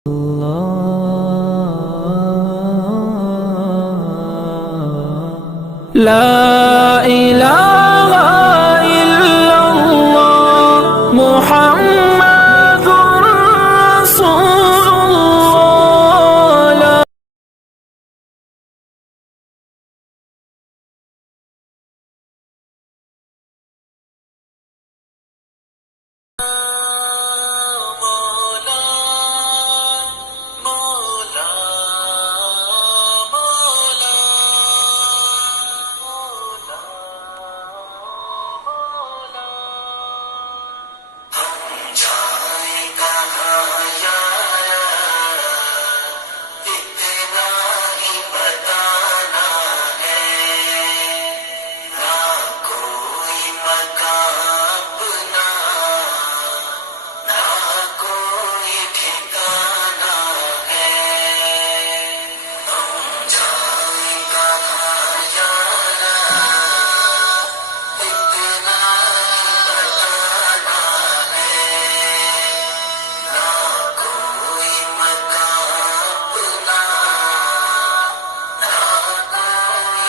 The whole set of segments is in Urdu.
لا إله إلا الله محمد رسول الله. itna hi batana hai, na koi makan apna, na koi theekhana hai. Hum jaye kaha jana, itna hi batana hai, na koi makan apna, na koi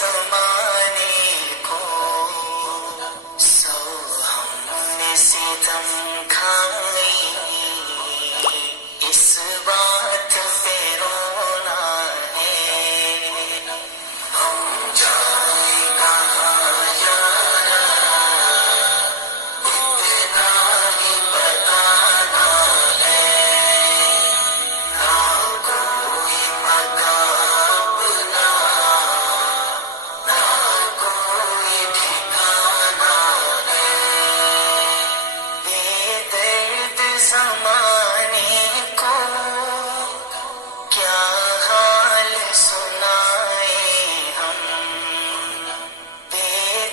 زمانے کو سو ہم نے ستم کھائی اس بات پہ رونا ہے ہم جائیں کہاں یارا اتنا ہی بتانا ہے نہ کوئی مکان اپنا نہ کوئی ٹھکانا ہے بے درد زمانے کو کیا حال سنائے ہم بے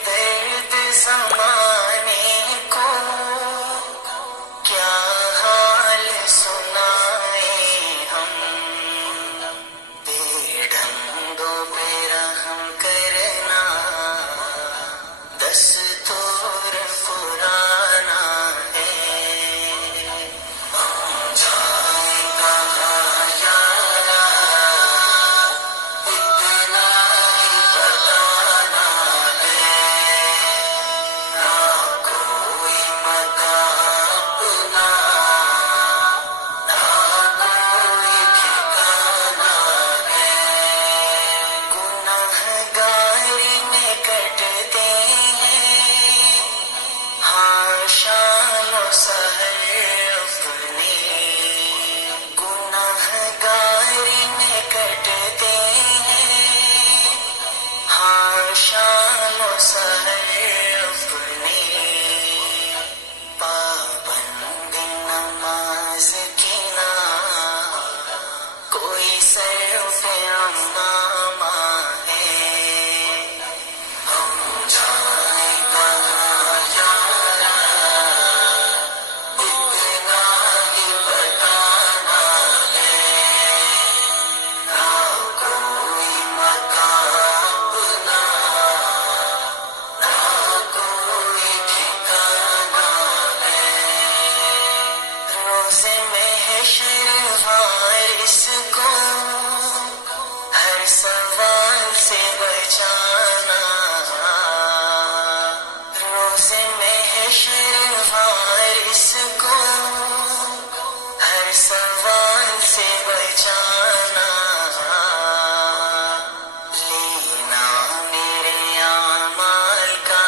درد زمانے کو کیا حال سنائے ہم بے ڈھنگوں پہ رحم کرنا دستور پرانا ہے ہم جائیں کہاں یارا اتنا ہی بتانا ہے نہ کوئی مکان اپنا نہ کوئی ٹھکانا ہے گنہگاری میں کٹتے ہیں ہاں شام و سحر اپنے گنہگاری میں کٹتے ہیں ہاں شام و سحر اپنے پابند نماز کی نہ کوئی سر پہ امامہ ہے ہم جائیں کہاں یارا اتنا ہی بتانا ہے نہ کوئی مکان اپنا نہ کوئی ٹھکانا ہے روزے محشر وارث کو ہر سوال سے بچانا روزے محشر وارث کو ہر سوال سے بچانا لینا میرے اعمال کا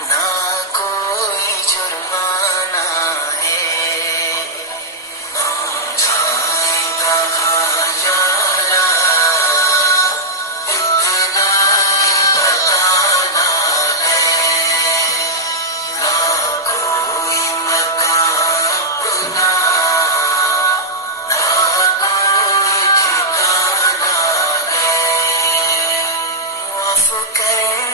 نہ کوئی جرمانہ ہے ہم جائیں کہاں یارا اتنا ہی بتانا ہے نہ کوئی مکان اپنا نہ کوئی ٹھکانا ہے معاف کر